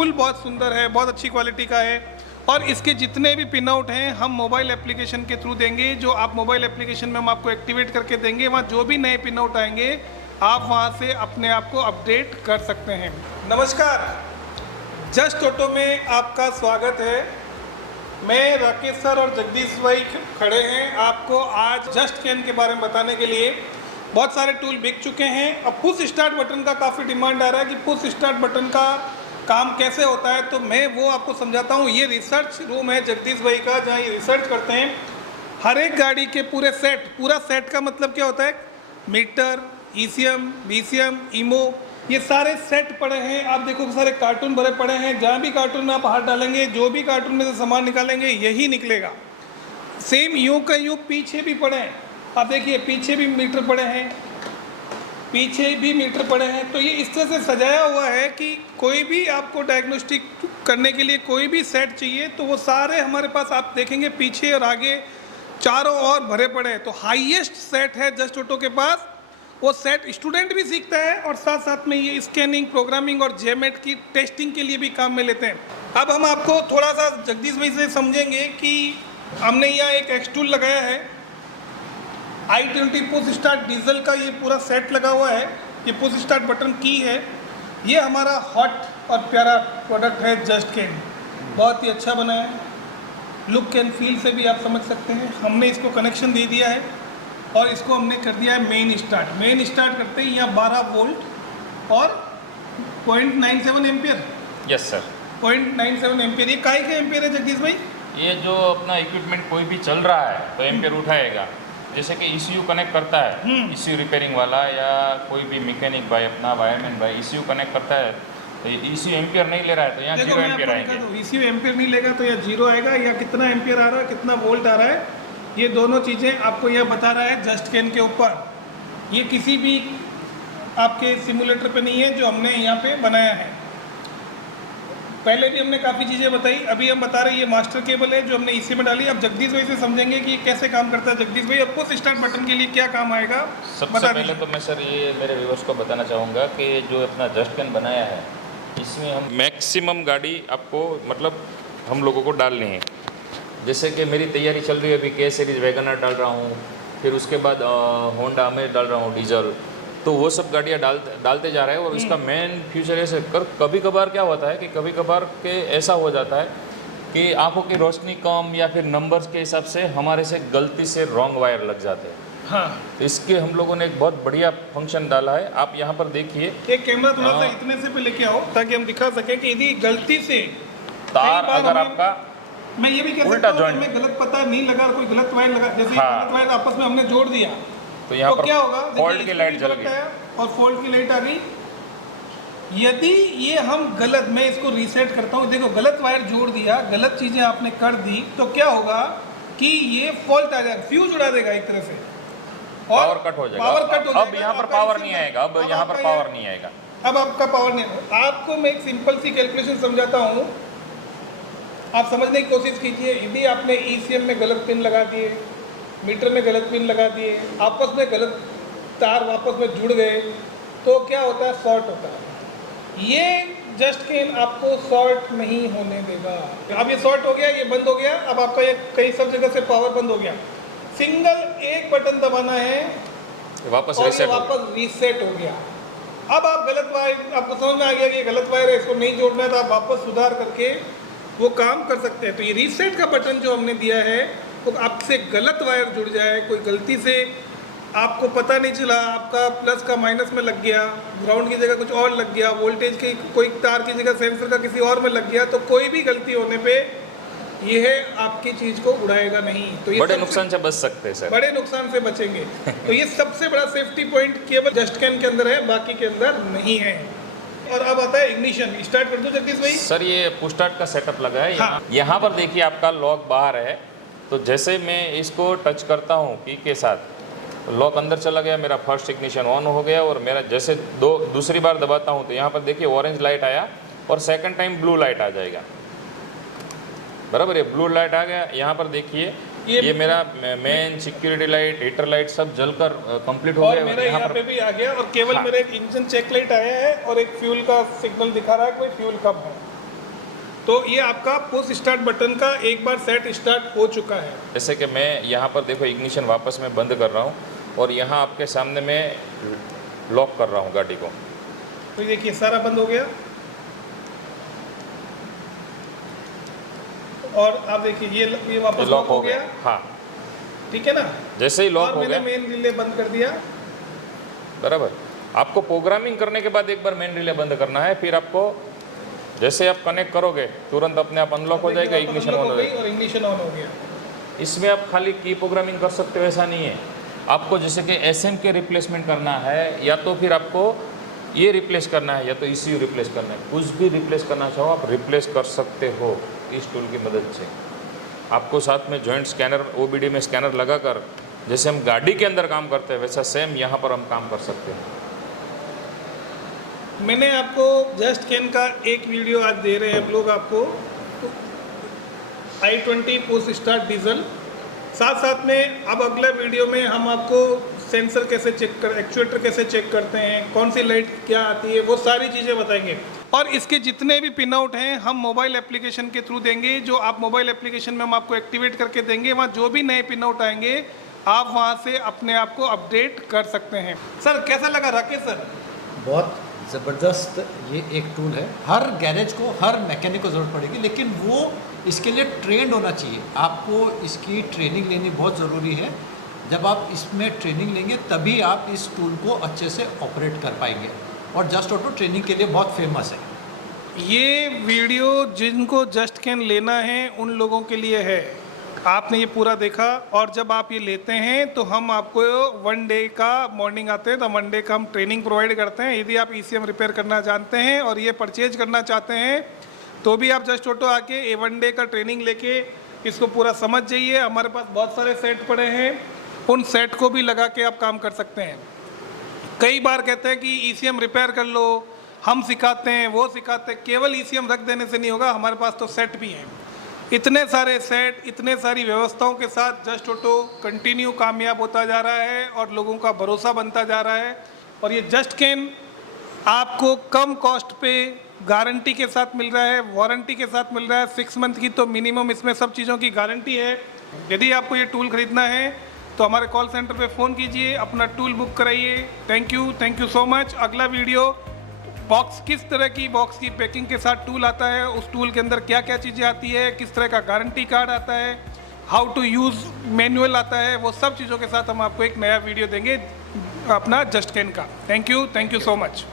Tool बहुत सुंदर है, बहुत अच्छी क्वालिटी का है और इसके जितने भी पिन आउट हैं हम मोबाइल एप्लीकेशन के थ्रू देंगे। जो आप मोबाइल एप्लीकेशन में हम आपको एक्टिवेट करके देंगे, वहाँ जो भी नए पिन आउट आएंगे आप वहाँ से अपने आप को अपडेट कर सकते हैं। नमस्कार, जस्ट ऑटो में आपका स्वागत है। मैं राकेश सर और जगदीश भाई खड़े हैं आपको आज जस्ट कैन के बारे में बताने के लिए। बहुत सारे टूल बिक चुके हैं, अब पुश स्टार्ट बटन का काफ़ी डिमांड आ रहा है कि पुश स्टार्ट बटन का काम कैसे होता है, तो मैं वो आपको समझाता हूँ। ये रिसर्च रूम है जगदीश भाई का, जहाँ ये रिसर्च करते हैं हर एक गाड़ी के पूरे सेट। पूरा सेट का मतलब क्या होता है, मीटर, ECM, BCM, ईमो, ये सारे सेट पड़े हैं। आप देखो सारे कार्टून भरे पड़े हैं, जहाँ भी कार्टून में आप हाथ डालेंगे, जो भी कार्टून में से सामान निकालेंगे यही निकलेगा। सेम यूँ का यूँ पीछे भी पड़े हैं, आप देखिए पीछे भी मीटर पड़े हैं, पीछे भी मीटर पड़े हैं। तो ये इस तरह से सजाया हुआ है कि कोई भी आपको डायग्नोस्टिक करने के लिए कोई भी सेट चाहिए तो वो सारे हमारे पास आप देखेंगे पीछे और आगे चारों ओर भरे पड़े हैं। तो हाईएस्ट सेट है जस्ट ऑटो के पास। वो सेट स्टूडेंट भी सीखता है और साथ साथ में ये स्कैनिंग, प्रोग्रामिंग और जेमेट की टेस्टिंग के लिए भी काम में लेते हैं। अब हम आपको थोड़ा सा जगदीश भाई से समझेंगे कि हमने यहाँ एक एक्स टूल लगाया है, i20 पुश स्टार्ट डीजल का ये पूरा सेट लगा हुआ है। ये पुश स्टार्ट बटन की है। ये हमारा हॉट और प्यारा प्रोडक्ट है जस्ट कैन, बहुत ही अच्छा बना है। लुक एंड फील से भी आप समझ सकते हैं। हमने इसको कनेक्शन दे दिया है और इसको हमने कर दिया है मेन स्टार्ट। मेन स्टार्ट करते ही यहाँ 12 वोल्ट और 0.97 एम्पियर। Yes sir, 0.97 ampere. ये काहे के एम्पियर है जगदीश भाई? ये जो अपना इक्विपमेंट कोई भी चल रहा है तो एम्पियर उठाएगा। जैसे कि ECU कनेक्ट करता है, ECU रिपेयरिंग वाला या कोई भी मैकेनिक भाई, अपना वायरमैन भाई ECU कनेक्ट करता है तो ये ECU एम्पियर नहीं ले रहा है तो यहाँ 0 एम्पियर आएंगे। ECU एम्पियर नहीं लेगा तो या 0 आएगा, या कितना एम्पियर आ रहा है, कितना वोल्ट आ रहा है, ये दोनों चीज़ें आपको यह बता रहा है जस्ट कैन के ऊपर। ये किसी भी आपके सिमुलेटर पे नहीं है जो हमने यहाँ पे बनाया है। पहले भी हमने काफ़ी चीज़ें बताई, अभी हम बता रहे हैं ये मास्टर केबल है जो हमने इसी में डाली। अब जगदीश भाई से समझेंगे कि कैसे काम करता है। जगदीश भाई, अब पुश स्टार्ट बटन के लिए क्या काम आएगा? सबसे पहले तो मैं सर ये मेरे व्यूअर्स को बताना चाहूँगा कि जो अपना जस्ट कैन बनाया है इसमें हम मैक्सिमम गाड़ी आपको मतलब हम लोगों को डालनी है। जैसे कि मेरी तैयारी चल रही है, अभी K सीरीज़ वैगनर डाल रहा हूँ, फिर उसके बाद होंडा में डाल रहा हूँ डीजल, तो वो सब गाड़ियाँ डालते जा रहे हैं। और इसका मेन फ्यूचर ऐसे कभी कभार क्या होता है कि कभी कभार के ऐसा हो जाता है कि आंखों की रोशनी कम या फिर नंबर्स के हिसाब से हमारे से गलती से रॉन्ग वायर लग जाते हैं। हाँ, तो इसके हम लोगों ने एक बहुत बढ़िया फंक्शन डाला है। आप यहाँ पर देखिए, एक कैमरा थोड़ा सा इतने से पे लेके आओ ताकि हम दिखा सकें कि यदि गलती से तार अगर आपका मैं ये भी कह सकता हूँ हमें गलत पता नहीं लगा और कोई गलत वायर लगा, जैसे गलत वायर आपस में हमने जोड़ दिया तो यहाँ पर क्या होगा, फॉल्ट की लाइट जल गई और फॉल्ट की लाइट आ गई। यदि ये हम गलत, मैं इसको रीसेट करता हूँ, देखो गलत वायर जोड़ दिया, गलत चीज़ें आपने कर दी, तो क्या होगा कि ये फॉल्ट आ जाएगा, फ्यूज उड़ा देगा एक तरह से और पावर कट हो जाएगा। पावर कट हो जाएगा। अब यहाँ पर पावर नहीं आएगा, अब यहाँ पर पावर नहीं आएगा, अब आपका पावर नहीं आएगा। आपको मैं एक सिंपल सी कैलकुलेशन समझाता हूँ, आप समझने की कोशिश कीजिए। यदि आपने ECM में गलत पिन लगा दिए, मीटर में गलत पिन लगा दिए, आपस में गलत तार आपस में जुड़ गए, तो क्या होता है, शॉर्ट होता है। ये जस्ट कैन आपको शॉर्ट नहीं होने देगा। अब ये शॉर्ट हो गया, ये बंद हो गया, अब आपका ये कई सब जगह से पावर बंद हो गया। सिंगल एक बटन दबाना है वापस और ये रीसेट वापस रीसेट हो गया। अब आप गलत वायर, आपको समझ में आ गया कि ये गलत वायर है, इसको नहीं जोड़ना है, तो आप वापस सुधार करके वो काम कर सकते हैं। तो ये रीसेट का बटन जो हमने दिया है, तो आपसे गलत वायर जुड़ जाए, कोई गलती से आपको पता नहीं चला, आपका प्लस का माइनस में लग गया, ग्राउंड की जगह कुछ और लग गया, वोल्टेज की कोई तार की जगह सेंसर का किसी और में लग गया, तो कोई भी गलती होने पे यह आपकी चीज़ को उड़ाएगा नहीं। तो ये बड़े नुकसान से बच सकते हैं सर, बड़े नुकसान से बचेंगे। तो ये सबसे बड़ा सेफ्टी पॉइंट केवल जस्ट कैन के अंदर है, बाकी के अंदर नहीं है। और अब आता है इग्निशन। स्टार्ट कर दो जगदीश भाई। सर ये पुश स्टार्ट का सेटअप लगा है। हाँ। यहाँ पर देखिए आपका लॉक बाहर है, तो जैसे मैं इसको टच करता हूँ की के साथ, लॉक अंदर चला गया, मेरा फर्स्ट इग्निशन ऑन हो गया। और मेरा जैसे दूसरी बार दबाता हूँ तो यहाँ पर देखिए ऑरेंज लाइट आया और सेकंड टाइम ब्लू लाइट आ जाएगा। बराबर, ये ब्लू लाइट आ गया। यहाँ पर देखिए ये मेरा main security light, heater light सब जलकर कंप्लीट हो गया। मेरा यहाँ पे भी आ गया और केवल मेरा एक इंजन चेक लाइट आया है और एक फ्यूल का सिग्नल दिखा रहा है, कोई फ्यूल कम है। तो ये आपका पुश स्टार्ट बटन का एक बार सेट स्टार्ट हो चुका है। जैसे कि मैं यहाँ पर देखो इग्निशन वापस मैं बंद कर रहा हूँ और यहाँ आपके सामने मैं लॉक कर रहा हूँ गाड़ी को। तो देखिए सारा बंद हो गया और आप देखिए ये वापस लॉक हो गया। हाँ, ठीक है ना। जैसे ही लॉक हो गया मैंने मेन रिले बंद कर दिया। बराबर। आपको प्रोग्रामिंग करने के बाद एक बार मेन रिले बंद करना है, फिर आपको जैसे आप कनेक्ट करोगे तुरंत अपने आप अनलॉक हो जाएगा, इग्निशन ऑन हो जाएगा और इग्निशन ऑन हो गया। इसमें आप खाली की प्रोग्रामिंग कर सकते हो ऐसा नहीं है। आपको जैसे कि एसएम के रिप्लेसमेंट करना है या तो फिर आपको ये रिप्लेस करना है या तो ECU रिप्लेस करना है, कुछ भी रिप्लेस करना चाहो आप रिप्लेस कर सकते हो इस टूल की मदद से। आपको साथ में जॉइंट स्कैनर OBD में स्कैनर लगाकर जैसे हम गाड़ी के अंदर काम करते हैं वैसा सेम यहाँ पर हम काम कर सकते हैं। मैंने आपको जस्ट कैन का एक वीडियो आज दे रहे हैं हम लोग आपको i20 पुश स्टार्ट डीजल, साथ साथ में अब अगला वीडियो में हम आपको सेंसर कैसे एक्चुएटर कैसे चेक करते हैं, कौन सी लाइट क्या आती है, वो सारी चीज़ें बताएंगे। और इसके जितने भी पिन आउट हैं हम मोबाइल एप्लीकेशन के थ्रू देंगे, जो आप मोबाइल एप्लीकेशन में हम आपको एक्टिवेट करके देंगे। वहाँ जो भी नए पिन आउट आएंगे आप वहाँ से अपने आप को अपडेट कर सकते हैं। सर कैसा लगा राकेश सर? बहुत ज़बरदस्त ये एक टूल है। हर गैरेज को, हर मैकेनिक को ज़रूरत पड़ेगी, लेकिन वो इसके लिए ट्रेंड होना चाहिए। आपको इसकी ट्रेनिंग लेनी बहुत ज़रूरी है। जब आप इसमें ट्रेनिंग लेंगे तभी आप इस टूल को अच्छे से ऑपरेट कर पाएंगे। और जस्ट ऑटो ट्रेनिंग के लिए बहुत फेमस है। ये वीडियो जिनको जस्ट कैन लेना है उन लोगों के लिए है। आपने ये पूरा देखा और जब आप ये लेते हैं तो हम आपको 1 डे का मॉर्निंग आते हैं तो 1 डे का हम ट्रेनिंग प्रोवाइड करते हैं। यदि आप ECM रिपेयर करना जानते हैं और ये परचेज करना चाहते हैं तो भी आप जस्ट ऑटो आके 1 डे का ट्रेनिंग लेके इसको पूरा समझ जाइए। हमारे पास बहुत सारे सेट पड़े हैं, उन सेट को भी लगा के आप काम कर सकते हैं। कई बार कहते हैं कि ECM रिपेयर कर लो, हम सिखाते हैं, वो सिखाते हैं। केवल ECM रख देने से नहीं होगा, हमारे पास तो सेट भी हैं। इतने सारे सेट, इतने सारी व्यवस्थाओं के साथ जस्ट ऑटो कंटिन्यू कामयाब होता जा रहा है और लोगों का भरोसा बनता जा रहा है। और ये जस्ट कैन आपको कम कॉस्ट पे गारंटी के साथ मिल रहा है, वारंटी के साथ मिल रहा है। 6 मंथ की तो मिनिमम इसमें सब चीज़ों की गारंटी है। यदि आपको ये टूल खरीदना है तो हमारे कॉल सेंटर पे फ़ोन कीजिए, अपना टूल बुक कराइए। Thank you so much. अगला वीडियो बॉक्स, किस तरह की बॉक्स की पैकिंग के साथ टूल आता है, उस टूल के अंदर क्या क्या चीज़ें आती है, किस तरह का गारंटी कार्ड आता है, हाउ टू यूज़ मैनुअल आता है, वो सब चीज़ों के साथ हम आपको एक नया वीडियो देंगे अपना जस्ट कैन का। Thank you so much.